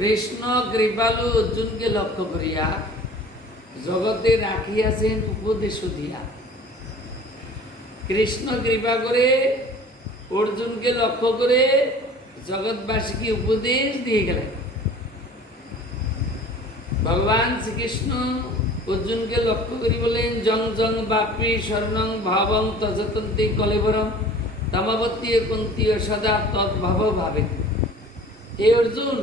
কৃষ্ণ কৃপালু অর্জুনকে লক্ষ্য করিয়া জগতে রাখিয়াছেন উপদেশ দিয়া। কৃষ্ণ কৃপা করে অর্জুনকে লক্ষ্য করে জগৎবাসীকে উপদেশ দিয়ে গেলেন। ভগবান শ্রীকৃষ্ণ অর্জুনকে লক্ষ্য করি বলেন, জং জং বাপি স্বর্ণং ভাবং তজতন্তি কলেবরম তমাবতীয় কুন্তীয় সদা তদ্ভাব ভাবে। হে অর্জুন,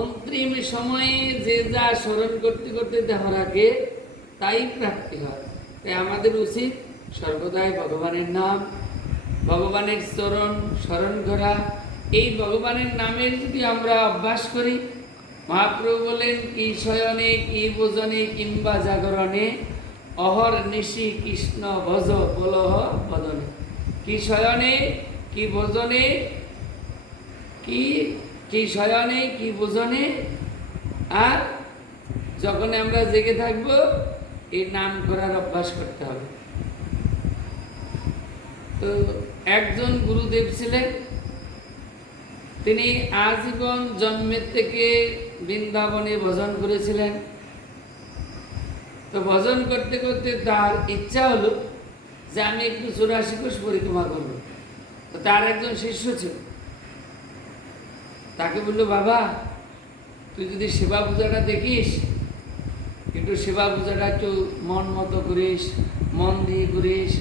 অন্তিম সময়ে যে যা স্মরণ করতে করতে দেহ রাখে তাই প্রাপ্তি হয়। তাই আমাদের উচিত সর্বদাই ভগবানের নাম, ভগবানের চরণ স্মরণ করা। এই ভগবানের নামের যদি আমরা অভ্যাস করি, মহাপ্রভু বলেন, কি শয়নে কি ভোজনে কিংবা জাগরণে অহর নিশি কৃষ্ণ ভজ বলহ বদনে। কি শয়নে কি ভোজনে কি শয়নে কি ভোজনে, আর যখন আমরা জেগে থাকবো এই নাম করার অভ্যাস করতে হবে। তো একজন গুরুদেব ছিলেন, তিনি আজীবন জন্মের থেকে বৃন্দাবনে ভজন করেছিলেন। তো ভজন করতে করতে তার ইচ্ছা হলো যে আমি একটু 84 কোষ পরিক্রমা করব। তো তার একজন শিষ্য ছিল, তাকে বললো, বাবা তুই যদি সেবা পূজাটা দেখিস, একটু সেবা পূজাটা একটু মন মতো করিস, মন দিয়ে করিস,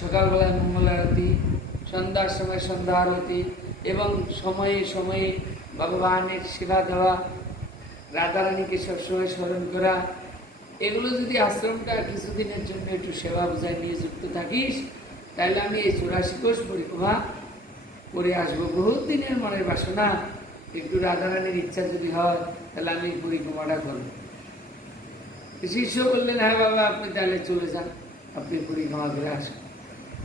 সকালবেলায় মঙ্গল আরতি, সন্ধ্যার সময় সন্ধ্যা আরতি, এবং সময়ে সময়ে ভগবানের সেবা দেওয়া, রাধারানীকে সবসময় স্মরণ করা, এগুলো যদি আশ্রমটা কিছুদিনের জন্য একটু সেবা পূজায় নিয়ে যুক্ত থাকিস, তাহলে আমি এই 84 কোষ পরিক্রমা করে আসবো। বহুত দিনের মনের বাসনা, একটু রাধারানীর ইচ্ছা যদি হয় তাহলে আমি পরিক্রমাটা করব। শিষ্য বললেন, হ্যাঁ বাবা, আপনি তাহলে চলে যান, আপনি পরিক্রমা করে আসুন।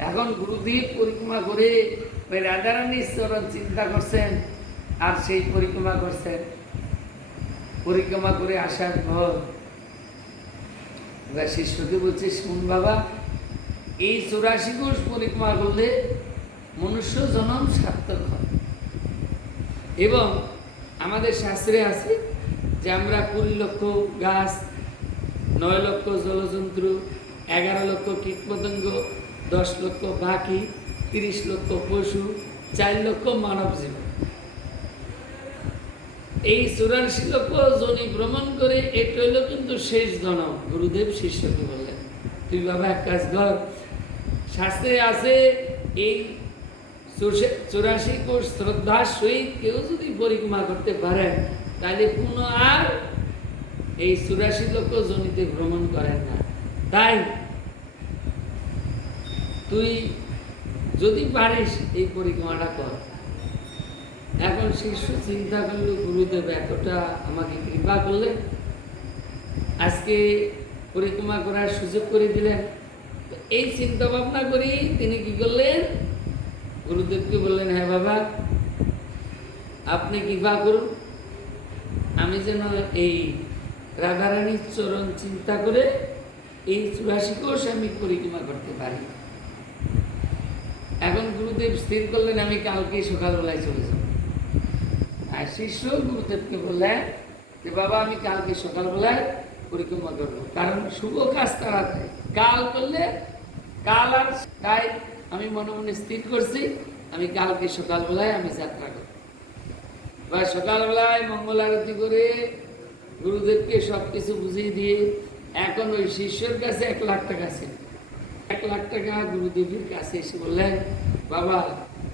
এখন গুরুদেব পরিক্রমা করে ওই রাধারানীর চরণ চিন্তা করছেন আর সেই পরিক্রমা করছেন। পরিক্রমা করে আসার পর শিষ্যকে বলছে, শুন বাবা, এই 84 কোষ পরিক্রমা করলে মনুষ্য জন্ম সার্থক হয়। এবং আমাদের শাস্ত্রে আছে যে আমরা 20 লক্ষ গাছ, 9 লক্ষ জলজন্তু, 11 লক্ষ কীটপতঙ্গ, 10 লক্ষ পাখি, 30 লক্ষ পশু, 4 লক্ষ মানব জীবন, এই 84 লক্ষ জনি ভ্রমণ করে এটা হইল কিন্তু শেষ জন্ম। গুরুদেব শিষ্যকে বললেন, তুই বাবা এক কাজ কর, শাস্ত্রে আছে এই 84 কোষ শ্রদ্ধার সহিত কেউ যদি পরিক্রমা করতে পারে তাহলে পুনঃ আর এই 84 লক্ষ জনিতে ভ্রমণ করেন না। তাই তুই যদি পারিস এই পরিক্রমাটা কর। এখন শিষ্য চিন্তা করল, গুরুদেব এতটা আমাকে কৃপা করলেন, আজকে পরিক্রমা করার সুযোগ করে দিলেন। এই চিন্তা ভাবনা করি তিনি কি করলেন, গুরুদেবকে বললেন, হ্যাঁ বাবা, আপনি কৃপা করুন, আমি যেন এই রাধারানীর চরণ চিন্তা করে এই 84 কোষ আমি পরিক্রমা করতে পারি। এখন গুরুদেব স্থির করলেন, আমি কালকে সকালবেলায় চলে যাব। আর শিষ্য গুরুদেবকে বললেন যে বাবা, আমি কালকে সকালবেলায় পরিক্রমা করবো, কারণ শুভ কাজ তাড়াতাড়ি, কাল করলে কাল আর। তাই আমি মনে মনে স্থির করছি আমি কালকে সকালবেলায় আমি যাত্রা করব। বা সকালবেলায় মঙ্গল আরতি করে গুরুদেবকে সব কিছু বুঝিয়ে দিয়ে, এখন ওই শিষ্যর কাছে 1 লাখ টাকা ছিল। 1 লাখ টাকা গুরুদেবের কাছে এসে বললেন, বাবা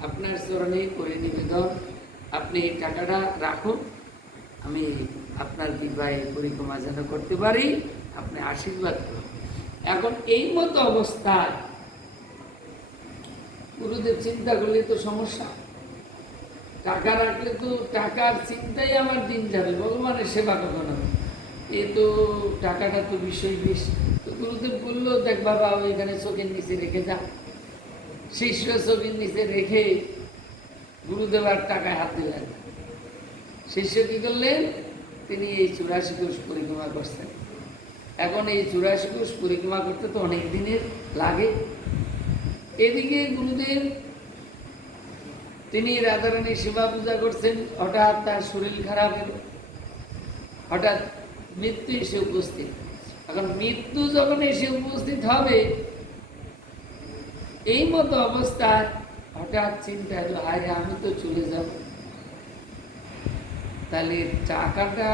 আপনার চরণে করে নিবেদন, আপনি এই টাকাটা রাখুন, আমি আপনার কৃপায় পরিক্রমা যেন করতে পারি, আপনি আশীর্বাদ করুন। এখন এই মতো অবস্থায় গুরুদেব চিন্তা করলে তো সমস্যা, টাকা রাখলে তো টাকার চিন্তাই আমার দিন যাবে, ভগবানের সেবা কখনো, এ তো টাকাটা তো বিষয় বিষ। তো গুরুদেব বললো, দেখ বাবা, ওইখানে চোখের নিচে রেখে যা। শিষ্য চোখের নিচে রেখে গুরুদেব আর টাকায় হাত দিলেন না। শিষ্য কি করলেন, তিনি এই 84 কোষ পরিক্রমা করছেন। এখন এই 84 কোষ পরিক্রমা করতে তো অনেক দিনের লাগে। এদিকে গুরুদেব তিনি রাধারানীর সেবা পূজা করছেন, হঠাৎ তার শরীর খারাপ হলো, হঠাৎ মৃত্যু এসে উপস্থিত। এখন মৃত্যু যখন এসে উপস্থিত হবে, এই মতো অবস্থায় হঠাৎ চিন্তা হলো, হায় আমি তো চলে যাব, তাহলে টাকাটা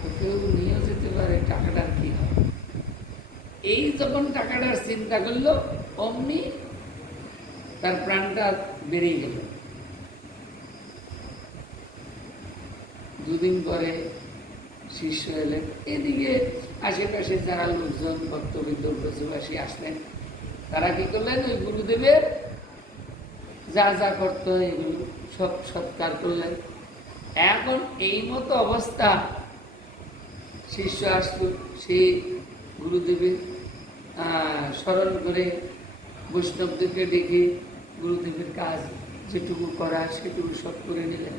তো কেউ নিয়ে যেতে পারে, টাকাটার কি হবে? এই যখন টাকাটার চিন্তা করলো, অমনি তার প্রাণটা বেরিয়ে গেল। দুদিন পরে শিষ্য এলেন, এদিকে আশেপাশে যারা লোকজন ভক্তবৃন্দ ব্রজবাসী আসলেন, তারা কি করলেন, ওই গুরুদেবের যা যা করতো এগুলো সব সৎকার করলেন। এখন এই মতো অবস্থা, শিষ্য আসলো, সেই গুরুদেবের স্মরণ করে বৈষ্ণবদেরকে ডেকে গুরুদেবের কাজ যেটুকু করা সেটুকু সব করে নিলেন।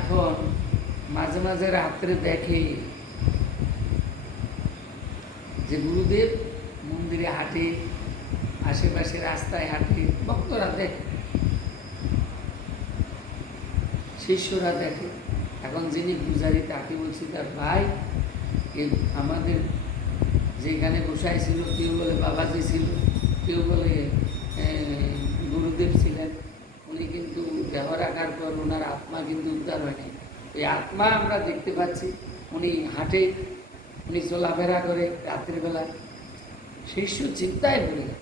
এখন মাঝে মাঝে রাত্রে দেখে যে গুরুদেব মন্দিরে হাঁটে, আশেপাশে রাস্তায় হাঁটে, ভক্তরা দেখে, শিষ্যরা দেখে। এখন যিনি পূজারী তাকে বলছি, তার ভাই আমাদের যেখানে বসাই ছিল, কেউ বলে বাবাজি ছিল, কেউ বলে গুরুদেব ছিলেন, উনি কিন্তু দেহ রাখার পর ওনার আত্মা কিন্তু উদ্ধার হয়নি। এই আত্মা আমরা দেখতে পাচ্ছি, উনি হাঁটে, উনি চলাফেরা করে রাত্রিবেলা। শিষ্য চিন্তায় পড়ে গেল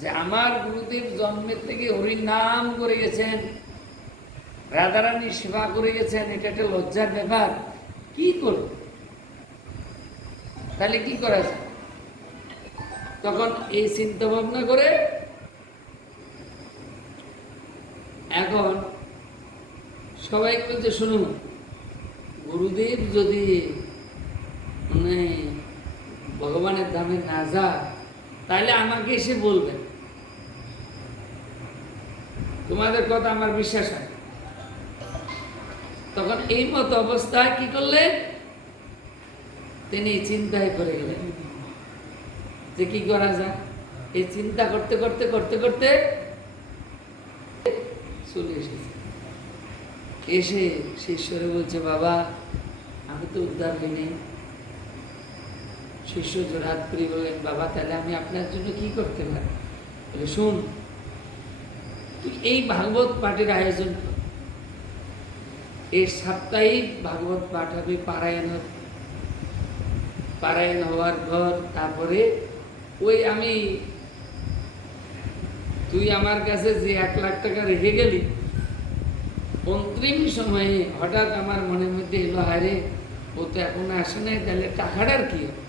যে আমার গুরুদেব জন্মের থেকে হরির নাম করে গেছেন, রাধারানীর সেবা করে গেছেন, এটা একটা লজ্জার ব্যাপার, কি করব? তাহলে কি করা যায়? তখন এই চিন্তা ভাবনা করে এখন সবাই বলছে, শুনুন, গুরুদেব যদি মানে ভগবানের ধামে না যায়, তাহলে আমাকে এসে বলবেন, তোমাদের কথা আমার বিশ্বাস হয়। তখন এই মতো অবস্থায় কি করলেন, তিনি চিন্তায় পড়ে গেলেন যে কি করা যায়। এই চিন্তা করতে করতে করতে করতে চলে এসেছে। এসে শিষ্যরে বলছে, বাবা আমি তো উদ্ধার হইনি। শিষ্য জোড়হাত করে বললেন, বাবা তাহলে আমি আপনার জন্য কি করতে পারি? বলে, শুন, তুই এই ভাগবত পাঠের আয়োজন কর, এই সাপ্তাহিক ভাগবত পাঠ হবে, পারায়ণ হওয়ার পর তারপরে ওই তুই আমার কাছে যে 1 লাখ টাকা রেখে গেলি, অন্তিম সময়ে হঠাৎ আমার মনের মধ্যে এলো, হারে ও তো এখন আসে নাই, তাহলে টাকাটার কি হবে?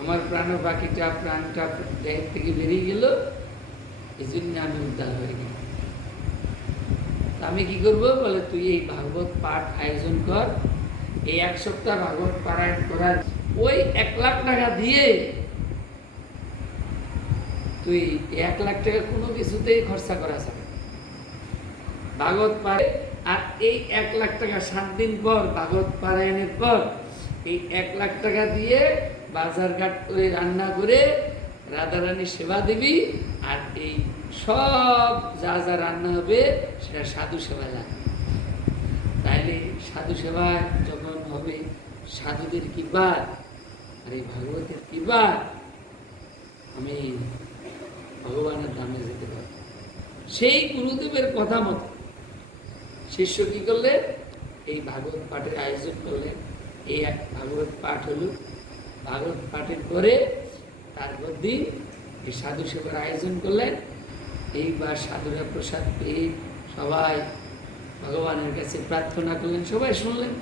আমার প্রাণটা দেহ থেকে বেরিয়ে গেল, এই জন্য আমি উদ্ধার হয়ে গেলাম। আমি কি করবো? বলে, তুই এই ভাগবত পাঠ আয়োজন কর, এই 1 সপ্তাহ ভাগবত পারায়ণ করার ওই 1 লাখ টাকা দিয়ে তুই 1 লাখ টাকা কোনো কিছুতেই খরচা করা যাবে ভাগবত পাঠ। আর এই 1 লাখ টাকা 7 দিন পর ভাগবত পারায়ণের পর এই 1 লাখ টাকা দিয়ে বাজারঘাট করে রান্না করে রাধারানী সেবা দিবি। আর এই সব যা যা রান্না হবে সেটা সাধু সেবা লাগবে। তাইলে সাধু সেবা যখন হবে, সাধুদের কৃপা আর এই ভাগবতের কৃপা, আমি ভগবানের ধামে যেতে পারব। সেই গুরুদেবের কথা মতো শিষ্য কি করলেন, এই ভাগবত পাঠের আয়োজন করলেন। এই ভাগবত পাঠ হলো, ভাগবত পাঠের পরে তারপর দিন এই সাধু সেবার আয়োজন করলেন। এইবার সাধুরা প্রসাদ পেয়ে সবাই ভগবানের কাছে প্রার্থনা করলেন, সবাই শুনলেন,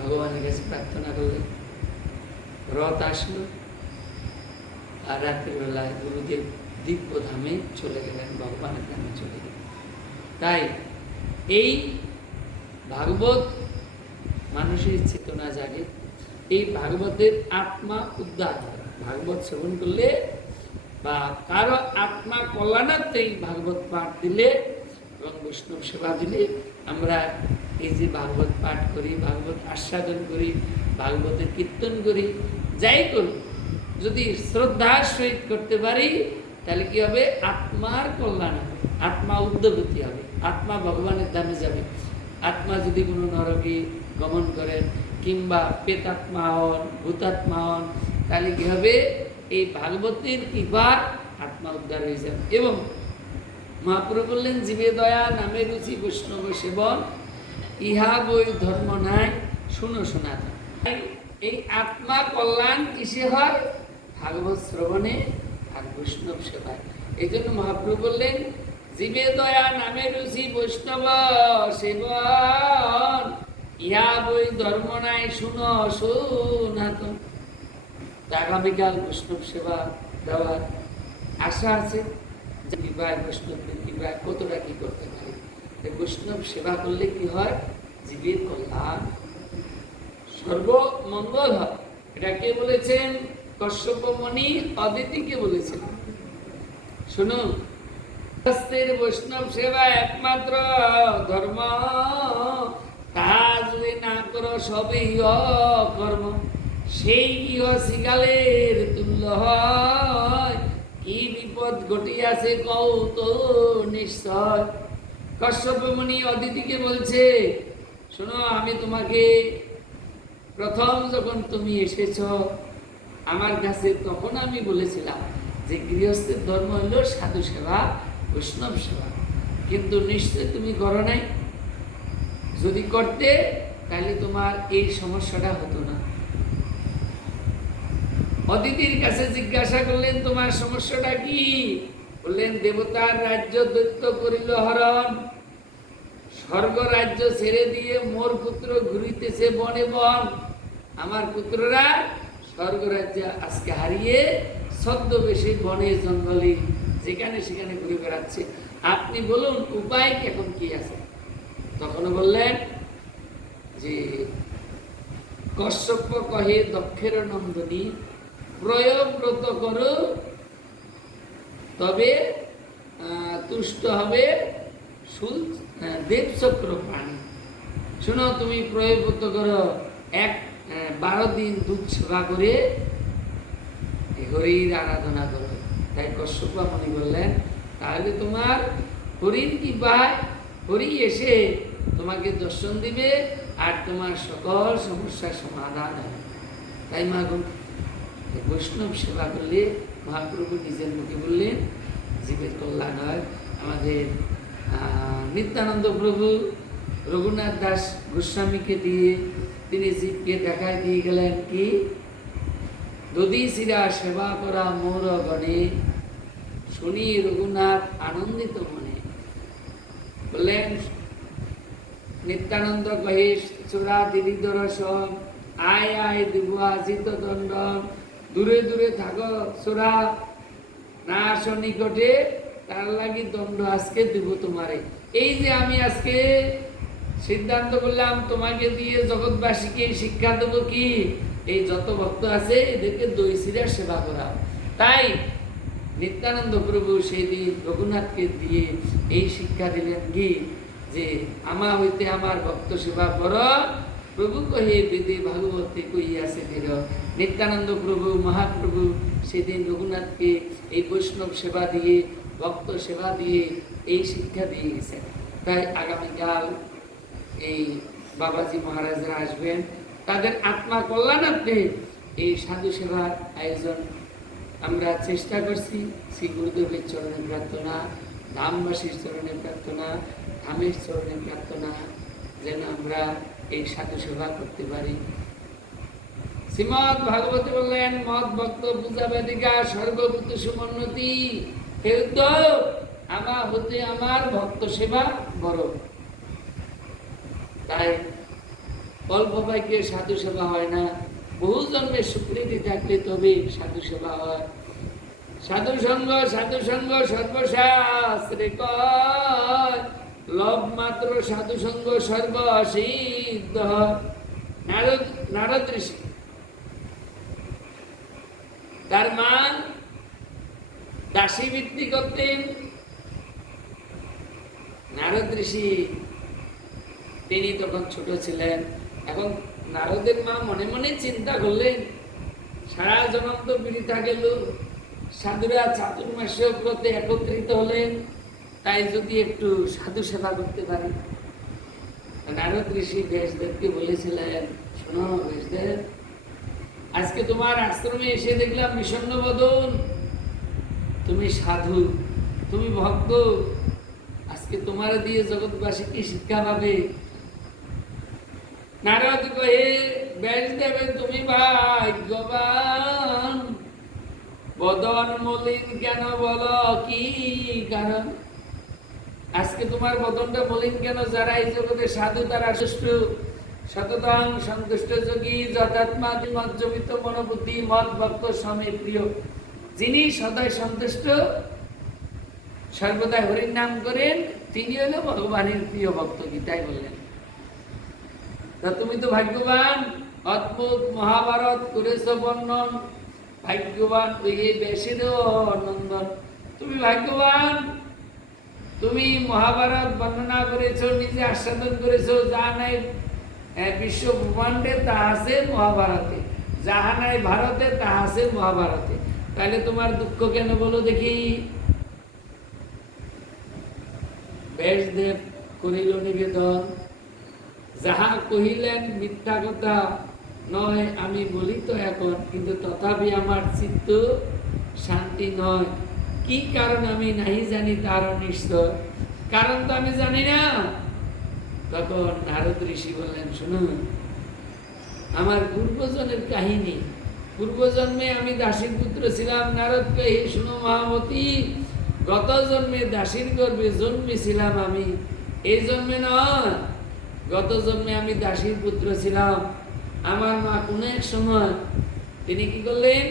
ভগবানের কাছে প্রার্থনা করলেন। রথ আসলো, আর রাত্রিবেলায় গুরুদেব দিব্য ধামে চলে গেলেন, ভগবানের ধামে চলে গেলেন। তাই এই ভাগবত মানুষের চেতনা জাগে, এই ভাগবতের আত্মা উদ্ধার হয়। ভাগবত শ্রবণ করলে বা কারো আত্মা কল্যাণার্থে এই ভাগবত পাঠ দিলে এবং বৈষ্ণব সেবা দিলে, আমরা এই যে ভাগবত পাঠ করি, ভাগবত আস্বাদন করি, ভাগবতের কীর্তন করি, যাই করি, যদি শ্রদ্ধার সহিত করতে পারি, তাহলে কি হবে? আত্মার কল্যাণ হবে, আত্মা উদ্যোগতি হবে, আত্মা ভগবানের ধামে যাবে। আত্মা যদি কোনো নরকে গমন করেন কিংবা প্রেতাত্মা হন, ভূতাত্মা হন, তাহলে কি হবে? এই ভাগবতের কৃপার আত্মা উদ্ধার হয়ে যাবে। এবং মহাপ্রভু বললেন, জীবে দয়া নামে রুচি বৈষ্ণব সেবন, ইহা বই ধর্ম নাই শুনো সনাতন। এই আত্মা কল্যাণ কিসে হয়? ভাগবত শ্রবণে আর বৈষ্ণব সেবায়। এই জন্য মহাপ্রভু বললেন, জীবে দয়া নামে রুচি বৈষ্ণব সেবন, ইহা বই ধর্ম নাই শুনো সনাতন। আগামীকাল বৈষ্ণব সেবা দেওয়ার আশা আছে। কৃপায় বৈষ্ণবদের কৃপায় কতটা কি করতে পারি। বৈষ্ণব সেবা করলে কি হয়? জীবের কল্যাণ, সর্বমঙ্গল হয়। এটা কে বলেছেন? কশ্যপ মুনি অদিতিকে বলেছেন। শুনুন, বৈষ্ণব সেবা একমাত্র ধর্ম, তাহা যদি না করো সবই অকর্ম, সেই গৃহ শিকালের তুল্য হয়, কি বিপদ ঘটিয়াছে কও তো নিশ্চয়। কশ্যপ মুনি অদিতিকে বলছে, শোনো, আমি তোমাকে প্রথম যখন তুমি এসেছ আমার কাছে, তখন আমি বলেছিলাম যে গৃহস্থের ধর্ম হলো সাধু সেবা, বৈষ্ণব সেবা, কিন্তু নিশ্চয় তুমি করো নাই। যদি করতে তাহলে তোমার এই সমস্যাটা হতো না। অদিতির কাছে জিজ্ঞাসা করলেন, তোমার সমস্যাটা কি? বললেন, দেবতার রাজ্য দৈত্য করিল হরণ, স্বর্গ রাজ্য ছেড়ে দিয়ে মোর পুত্র ঘুরিতেছে বনে বন। আমার পুত্ররা স্বর্গ রাজ্য আজকে হারিয়ে ছদ্মবেশী বনে জঙ্গলে যেখানে সেখানে ঘুরে বেড়াচ্ছে। আপনি বলুন উপায় এখন কি আছে? তখন বললেন যে, কশ্যপ কহে দক্ষের নন্দনী, প্রয়োগব্রত করো তবে তুষ্ট হবে দেবচক্র প্রাণী। শোনো, তুমি প্রয়োগব্রত করো, 12 দিন দুধ সেবা করে হরির আরাধনা করো। তাই কশ্যপ মুনি বললেন, তাহলে তোমার হরির কৃপায় হরি এসে তোমাকে দর্শন দিবে আর তোমার সকল সমস্যার সমাধান হবে। তাই মা বৈষ্ণব সেবা করলে মহাপ্রভু নিজের মুখে বললেন জীবের কল্যাণ হয়। আমাদের নিত্যানন্দ প্রভু রঘুনাথ দাস গোস্বামীকে দিয়ে তিনি জীবকে দেখায় দিয়ে গেলেন কি, দধিশিরা সেবা করা মোর গণে, শুনি রঘুনাথ আনন্দিত মনে। বললেন, নিত্যানন্দ কহে চোরা দিলি দর্শন, আয় আয় দিব আজিত দণ্ড, দূরে দূরে থাকো চোরা, না আস নিকটে, তার লাগি দণ্ড আজকে দিব তোমারে। এই যে আমি আজকে সিদ্ধান্ত করলাম তোমাকে দিয়ে জগৎবাসীকে শিক্ষা দেব কি, এই যত ভক্ত আছে এদেরকে দই শিরা সেবা করা। তাই নিত্যানন্দ প্রভু সেই দিন রঘুনাথকে দিয়ে এই শিক্ষা দিলেন কি, যে আমা হইতে আমার ভক্ত সেবা কর, প্রভু কহে বেদে ভাগবতে কইয়াছে ফের। নিত্যানন্দ প্রভু মহাপ্রভু সেদিন রঘুনাথকে এই বৈষ্ণব সেবা দিয়ে, ভক্ত সেবা দিয়ে এই শিক্ষা দিয়ে গেছেন। তাই আগামীকাল এই বাবাজি মহারাজরা আসবেন, তাদের আত্মা কল্যাণার্থে এই সাধু সেবার আয়োজন আমরা চেষ্টা করছি। শ্রী গুরুদেবের চরণে প্রার্থনা, ধামবাসীর চরণে প্রার্থনা, ধামের চরণে প্রার্থনা, যেন আমরা এই সাধু সেবা করতে পারি। শ্রীমৎ ভাগবতে বললেন, মত ভক্ত পূজা বেদিকা স্বর্গভূত সুমন্নতি, হে উদ্ধব, আমার হতে আমার ভক্ত সেবা বড়। তাই অল্প পাইকে সাধু সেবা হয় না, বহু জন্মের স্বীকৃতি থাকলে তবে সাধু সেবা হয়। সাধু সঙ্গ সর্বশাস্ত্রে কয়, লভ মাত্র সাধু সঙ্গ সর্বসিদ্ধ। নারদ ঋষি তার মা দাসী বৃত্তি করতেন। নারদ ঋষি তিনি তখন ছোট ছিলেন। এখন নারদের মা মনে মনে চিন্তা করলেন, সারা জনম তো বৃথা গেল, সাধুরা চাতুর্মাস্য ব্রতে একত্রিত হলেন, তাই যদি একটু সাধু সেবা করতে পারি। নারদ ঋষি ব্যাসদেবকে বলেছিলেন, শোনো ব্যাসদেব, আজকে তোমার আশ্রমে এসে দেখলাম বিষণ্ণ বদন, তুমি সাধু, তুমি ভক্ত, আজকে তোমার দিয়ে জগৎবাসী কি শিক্ষা পাবে? নারদ কহে, ব্যাসদেব তুমি ভাগ্যবান, বদন মলিন কেন, বলো কি কারণ? আজকে তোমার বদনটা মলিন কেন? যারা এই জগতে সাধু তারা সুষ্ঠ সততং সন্তুষ্ট যোগী যথাত্মা মজ্জমিত মনোবুদ্ধি মত ভক্ত স্বামী প্রিয়, যিনি সদাই সন্তুষ্ট সর্বদাই হরির নাম করেন, তিনি হলো ভগবানের প্রিয় ভক্ত। গীতায় বললেন। তা তুমি তো ভাগ্যবান, অদ্ভুত মহাভারত করেছ বর্ণন, ভাগ্যবান ওই বেশিরও নন্দন, তুমি ভাগ্যবান, তুমি মহাভারত বর্ণনা করেছো, নিজে আস্বাদন করেছো, যা নাই বিশ্ব ব্রহ্মাণ্ডে তা আছে মহাভারতে, যাহা নাই ভারতে তা আছে মহাভারতে, তাহলে তোমার দুঃখ কেন বলো দেখি? ব্যাসদেব করিল নিবেদন, যাহা কহিলেন মিথ্যা কথা নয়, আমি বলি তো এখন, কিন্তু তথাপি আমার চিত্ত শান্তি নয়। কি কারণ আমি নাহি জানি, তার নিশ্চয় কারণ তো আমি জানি না। তখন নারদ ঋষি বললেন, শুনুন, আমার পূর্বজনের কাহিনী, পূর্বজন্মে আমি দাসীর পুত্র ছিলাম। নারদ কে, শুনো মহামতি, গত জন্মে দাসীর গর্ভে জন্মেছিলাম আমি, এই জন্মে নয়, গত জন্মে আমি দাসীর পুত্র ছিলাম। আমার মা কোন এক সময় তিনি কি করলেন,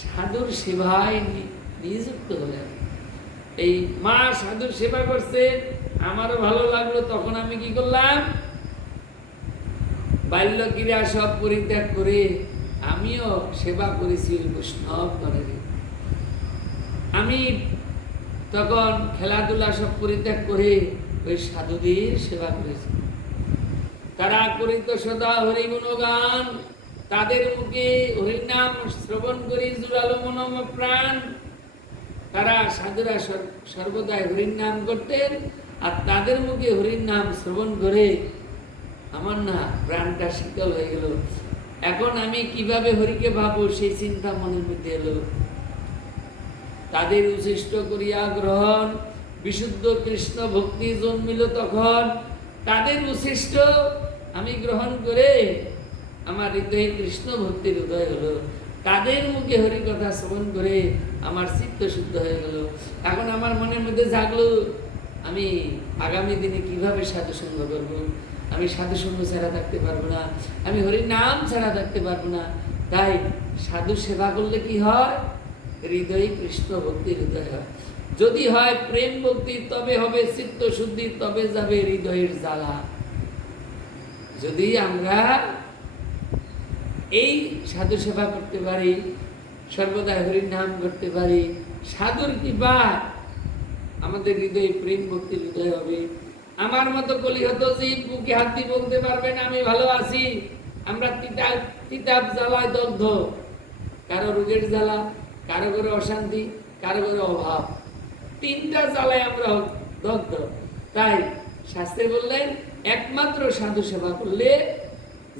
সাধুর সেবায় নিযুক্ত হলেন। এই মা সাধুর সেবা করছে, আমারও ভালো লাগলো, তখন আমি কি করলাম, বাল্য ক্রীড়া সব পরিত্যাগ করে আমিও সেবা করেছি বৈষ্ণব দলের। আমি তখন খেলাধুলা সব পরিত্যাগ করে ওই সাধুদের সেবা করেছি। তারা করিত সদা হরি গুণগান, তাদের মুখে হরির নাম শ্রবণ করি জুড়ালো মনম প্রাণ। তারা সাধুরা সর্বদাই হরির নাম করতেন, আর তাদের মুখে হরির নাম শ্রবণ করে আমার না প্রাণটা শীতল হয়ে গেল। এখন আমি কিভাবে হরিকে ভাবো সেই চিন্তা মনের মধ্যে এলো। তাদের উচ্ছিষ্ট করিয়া গ্রহণ, বিশুদ্ধ কৃষ্ণ ভক্তি জন্মিল তখন। তাদের উচ্ছিষ্ট আমি গ্রহণ করে আমার হৃদয়ে কৃষ্ণ ভক্তির উদয় হলো। তাদের মুখে হরি কথা শ্রবণ করে আমার চিত্ত শুদ্ধ হয়ে গেল। এখন আমার মনের মধ্যে জাগলো, আমি আগামী দিনে কিভাবে সাধুসঙ্গ করব। আমি সাধুসঙ্গ ছাড়া থাকতে পারবো না, আমি হরির নাম ছাড়া থাকতে পারবো না। তাই সাধু সেবা করলে কি হয়, হৃদয়ে কৃষ্ণ ভক্তির হৃদয় হয়। যদি হয় প্রেম ভক্তি, তবে হবে চিত্ত শুদ্ধি, তবে যাবে হৃদয়ের জ্বালা। যদি আমরা এই সাধু সেবা করতে পারি, সর্বদা হরির নাম করতে পারি, সাধুর কৃপা আমাদের হৃদয়ে প্রেম ভক্তির হৃদয় হবে। আমার মতো কলিহত জীব বুকে হাত দিয়ে বলতে পারবেন আমি ভালো আছি। আমরা তিতাব জ্বালায় দগ্ধ, কারো রোগের জ্বালা, কারো ঘরে অশান্তি, কারো ঘরে অভাব, তিনটা জ্বালায় আমরা দগ্ধ। তাই শাস্ত্রে বললেন, একমাত্র সাধু সেবা করলে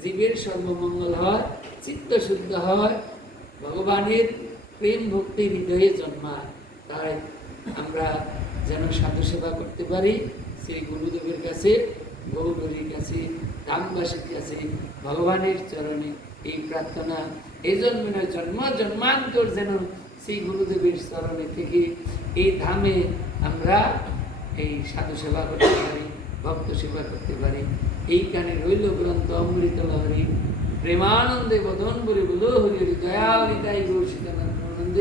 জীবের সর্বমঙ্গল হয়, চিত্ত শুদ্ধ হয়, ভগবানের প্রেম ভক্তি হৃদয়ে জন্মায়। তাই আমরা যেন সাধু সেবা করতে পারি, শ্রী গুরুদেবের কাছে, গৌরীর কাছে, ধামবাসীর কাছে, ভগবানের চরণে এই প্রার্থনা। এই জন্মে নয়, জন্ম জন্মান্তর যেন শ্রী গুরুদেবের চরণে থেকে এই ধামে আমরা এই সাধু সেবা করতে পারি, ভক্ত সেবা করতে পারি। এইখানে রইল গ্রন্থ অমৃত লহরী, প্রেমানন্দে বদন বলে বলো হরি হরি, দয়াল নিতাই গৌর সীতানন্দ।